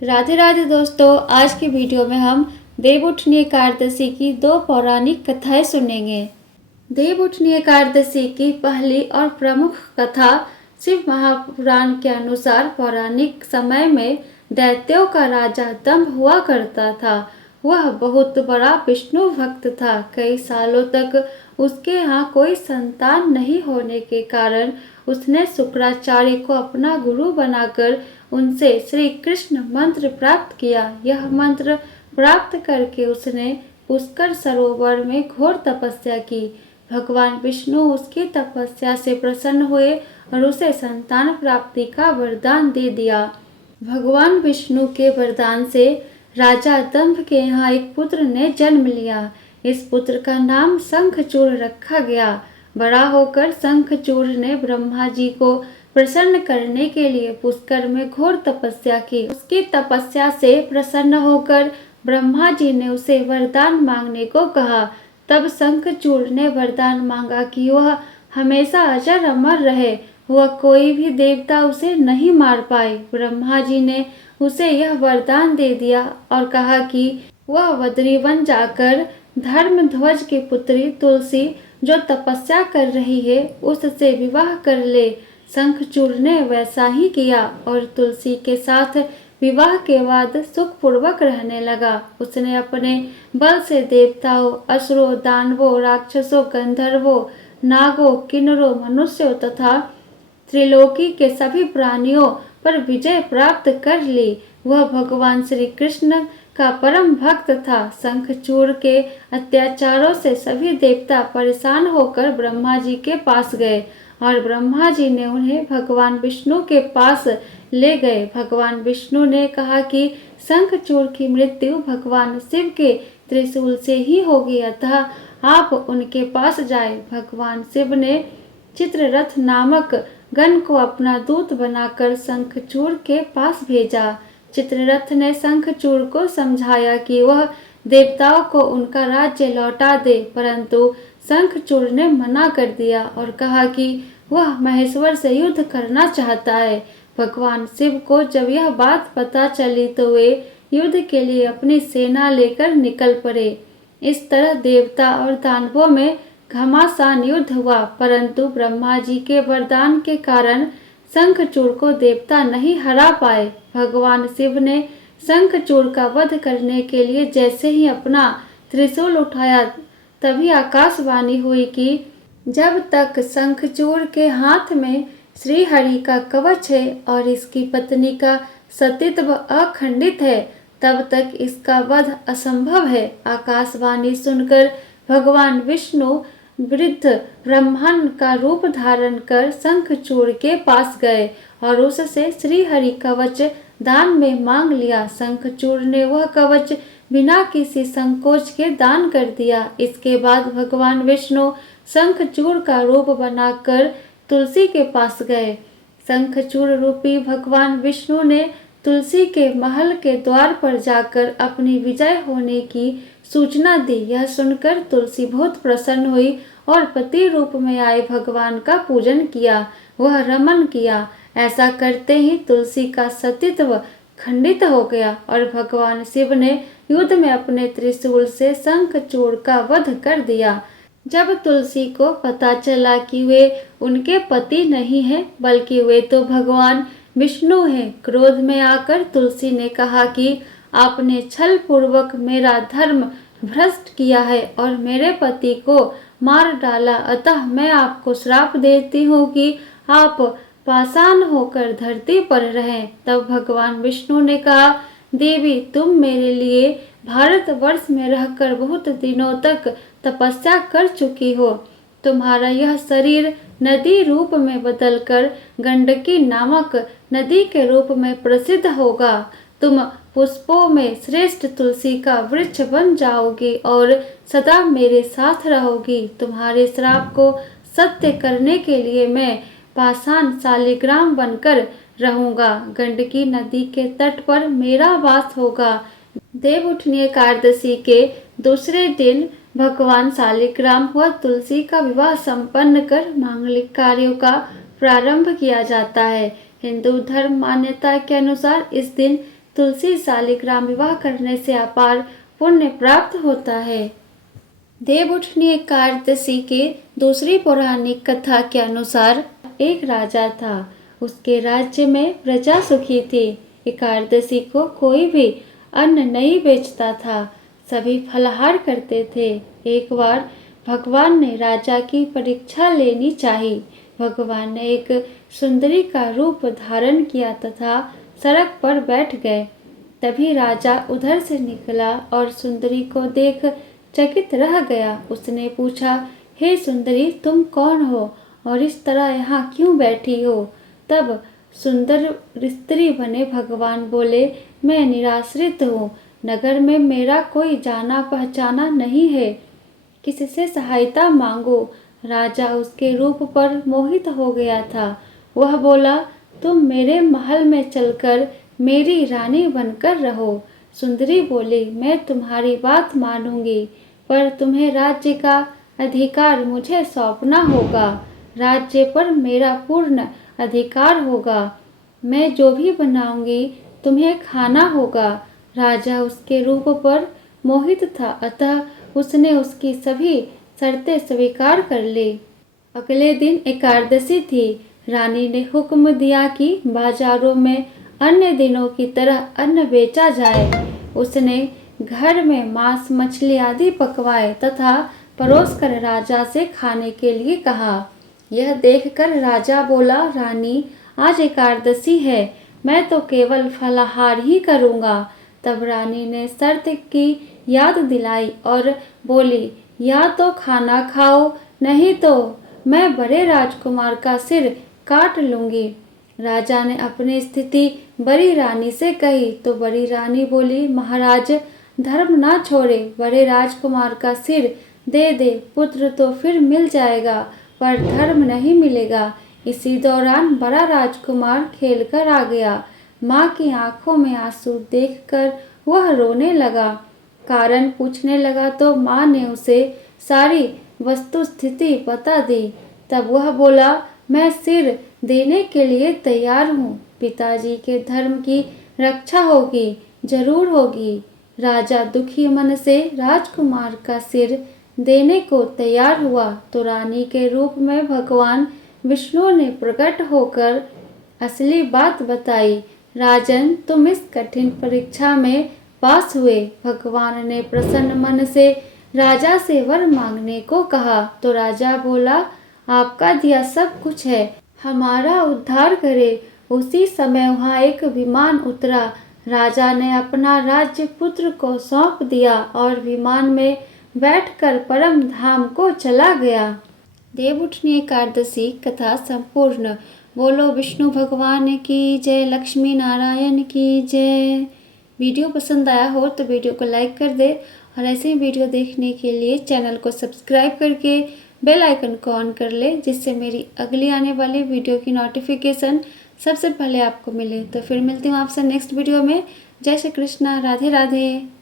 राधे राधे दोस्तों, आज की वीडियो में हम देवउठनी एकादशी की दो पौराणिक कथाएं सुनेंगे। देवउठनी एकादशी की पहली और प्रमुख कथा शिव महापुराण के अनुसार पौराणिक समय में दैत्यों का राजा दंभ हुआ करता था। वह बहुत बड़ा विष्णु भक्त था। कई सालों तक उसके यहाँ कोई संतान नहीं होने के कारण उसने शुक्राचार्य को अपना गुरु बनाकर उनसे श्री कृष्ण मंत्र प्राप्त किया। यह मंत्र प्राप्त करके उसने पुष्कर सरोवर में घोर तपस्या की। भगवान विष्णु उसकी तपस्या से प्रसन्न हुए और उसे संतान प्राप्ति का वरदान दे दिया। भगवान विष्णु के वरदान से राजा दंभ के यहाँ एक पुत्र ने जन्म लिया। इस पुत्र का नाम शंखचूड़ रखा गया। बड़ा होकर शंखचूड़ ने ब्रह्मा जी को प्रसन्न करने के लिए पुष्कर में घोर तपस्या की। उसकी तपस्या से प्रसन्न होकर ब्रह्मा जी ने उसे वरदान मांगने को कहा। तब शंखचूड़ ने वरदान मांगा कि वह हमेशा अजर अमर रहे, वह कोई भी देवता उसे नहीं मार पाए। ब्रह्मा जी ने उसे यह वरदान दे दिया और कहा कि वह बद्रीवन जाकर धर्मध्वज की पुत्री तुलसी जो तपस्या कर रही है उससे विवाह कर ले। शंखचूड़ ने वैसा ही किया और तुलसी के साथ विवाह के बाद सुखपूर्वक रहने लगा। उसने अपने बल से देवताओं, असुरों, दानवों, राक्षसों, गंधर्वों, नागों, किन्नरों, मनुष्यों तथा त्रिलोकी के सभी प्राणियों पर विजय प्राप्त कर ली। वह भगवान श्री कृष्ण का परम भक्त था। शंखचूड़ के अत्याचारों से सभी देवता परेशान होकर ब्रह्मा जी के पास गए और ब्रह्मा जी ने उन्हें भगवान विष्णु के पास ले गए। भगवान विष्णु ने कहा कि शंखचूड़ की मृत्यु भगवान शिव के त्रिशूल से ही होगी, अतः आप उनके पास जाए। भगवान शिव ने चित्ररथ नामक गण को अपना दूत बनाकर शंखचूड़ के पास भेजा। चित्ररथ ने शंखचूड़ को समझाया कि वह देवताओं को उनका राज्य लौटा दे, परंतु शंखचूड़ ने मना कर दिया और कहा कि वह महेश्वर से युद्ध करना चाहता है। भगवान शिव को जब यह बात पता चली तो वे युद्ध के लिए अपनी सेना लेकर निकल पड़े। इस तरह देवता और दानवों में घमासान युद्ध हुआ, परंतु ब्रह्मा जी के वरदान के कारण शंखचूड़ को देवता नहीं हरा पाए। भगवान शिव ने शंखचूड़ का वध करने के लिए जैसे ही अपना त्रिशूल उठाया तभी आकाशवाणी हुई कि जब तक शंखचूड़ के हाथ में श्री हरि का कवच है और इसकी पत्नी का सतीत्व अखंडित है तब तक इसका वध असंभव है। आकाशवाणी सुनकर भगवान विष्णु वृद्ध ब्रह्मन का रूप धारण कर शंखचूड़ के पास गए और उससे श्री हरि कवच दान में मांग लिया। शंखचूड़ ने वह कवच बिना किसी संकोच के दान कर दिया। इसके बाद भगवान विष्णु शंखचूड़ का रूप बनाकर तुलसी के पास गए। शंखचूड़ रूपी भगवान विष्णु ने तुलसी के महल के द्वार पर जाकर अपनी विजय होने की सूचना दी। यह सुनकर तुलसी बहुत प्रसन्न हुई और पति रूप में आए भगवान का पूजन किया, वह रमन किया। ऐसा करते ही तुलसी का सतीत्व खंडित हो गया और भगवान शिव ने युद्ध में अपने त्रिशूल से शंखचूड़ का वध कर दिया। जब तुलसी को पता चला कि वे उनके पति नहीं हैं बल्कि वे तो भगवान विष्णु हैं, क्रोध में आकर तुलसी ने कहा कि आपने छल पूर्वक मेरा धर्म भ्रष्ट किया है और मेरे पति को मार डाला, अतः मैं आपको श्राप देती हूँ कि आप पाषाण होकर धरती पर रहें। तब भगवान विष्णु ने कहा, देवी तुम मेरे लिए भारतवर्ष में रहकर बहुत दिनों तक तपस्या कर चुकी हो। तुम्हारा यह शरीर नदी रूप में बदलकर गंडकी नामक नदी के रूप में प्रसिद्ध होगा। तुम पुष्पों में श्रेष्ठ तुलसी का वृक्ष बन जाओगी और सदा मेरे साथ रहोगी। तुम्हारे श्राप को सत्य करने के लिए मैं पाषाण शालिग्राम बनकर रहूंगा। गंडकी नदी के तट पर मेरा वास होगा। देवउठनी एकादशी के दूसरे दिन भगवान शालिग्राम व तुलसी का विवाह संपन्न कर मांगलिक कार्यों का प्रारंभ किया जाता है। हिंदू धर्म मान्यता के अनुसार इस दिन तुलसी शालिग्राम विवाह करने से अपार पुण्य प्राप्त होता है। देवउठनी एकादशी के दूसरी पौराणिक कथा के अनुसार एक राजा था। उसके राज्य में प्रजा सुखी थी। एकादशी को कोई भी अन्न नहीं बेचता था, सभी फलाहार करते थे। एक बार भगवान ने राजा की परीक्षा लेनी चाहिए। भगवान ने एक सुंदरी का रूप धारण किया तथा सड़क पर बैठ गए। तभी राजा उधर से निकला और सुंदरी को देख चकित रह गया। उसने पूछा, हे सुंदरी, तुम कौन हो और इस तरह यहाँ क्यों बैठी हो? तब सुंदर स्त्री बने भगवान बोले, मैं निराश्रित हूँ, नगर में मेरा कोई जाना पहचाना नहीं है, किसी से सहायता मांगो। राजा उसके रूप पर मोहित हो गया था। वह बोला, तुम मेरे महल में चलकर मेरी रानी बनकर रहो। सुंदरी बोली, मैं तुम्हारी बात मानूंगी, पर तुम्हें राज्य का अधिकार मुझे सौंपना होगा। राज्य पर मेरा पूर्ण अधिकार होगा। मैं जो भी बनाऊंगी तुम्हें खाना होगा। राजा उसके रूप पर मोहित था, अतः उसने उसकी सभी शर्तें स्वीकार कर ली। अगले दिन एकादशी थी। रानी ने हुक्म दिया कि बाजारों में अन्य दिनों की तरह अन्न बेचा जाए। उसने घर में मांस मछली आदि पकवाए तथा परोसकर राजा से खाने के लिए कहा। यह देखकर राजा बोला, रानी, आज एकादशी है, मैं तो केवल फलाहार ही करूँगा। तब रानी ने शर्त की याद दिलाई और बोली, या तो खाना खाओ, नहीं तो मैं बड़े राजकुमार का सिर काट लूंगी। राजा ने अपनी स्थिति बड़ी रानी से कही तो बड़ी रानी बोली, महाराज, धर्म ना छोड़े, बड़े राजकुमार का सिर दे दे, पुत्र तो फिर मिल जाएगा पर धर्म नहीं मिलेगा। इसी दौरान बड़ा राजकुमार खेल कर आ गया। माँ की आंखों में आंसू देखकर वह रोने लगा। कारण पूछने लगा तो माँ ने उसे सारी वस्तु स्थिति बता दी। तब वह बोला, मैं सिर देने के लिए तैयार हूँ, पिताजी के धर्म की रक्षा होगी, जरूर होगी। राजा दुखी मन से राजकुमार का सिर देने को तैयार हुआ तो रानी के रूप में भगवान विष्णु ने प्रकट होकर असली बात बताई। राजन, तुम इस कठिन परीक्षा में पास हुए। भगवान ने प्रसन्न मन से राजा से वर मांगने को कहा तो राजा बोला, आपका दिया सब कुछ है, हमारा उद्धार करे। उसी समय वहाँ एक विमान उतरा। राजा ने अपना राज्य पुत्र को सौंप दिया और विमान में बैठकर परम धाम को चला गया। देवउठनी एकादशी कथा संपूर्ण। बोलो विष्णु भगवान की जय, लक्ष्मी नारायण की जय। वीडियो पसंद आया हो तो वीडियो को लाइक कर दे और ऐसे ही वीडियो देखने के लिए चैनल को सब्सक्राइब करके बेल आइकन को ऑन कर ले, जिससे मेरी अगली आने वाली वीडियो की नोटिफिकेशन सबसे पहले आपको मिले। तो फिर मिलती हूँ आपसे नेक्स्ट वीडियो में। जय श्री कृष्णा, राधे राधे।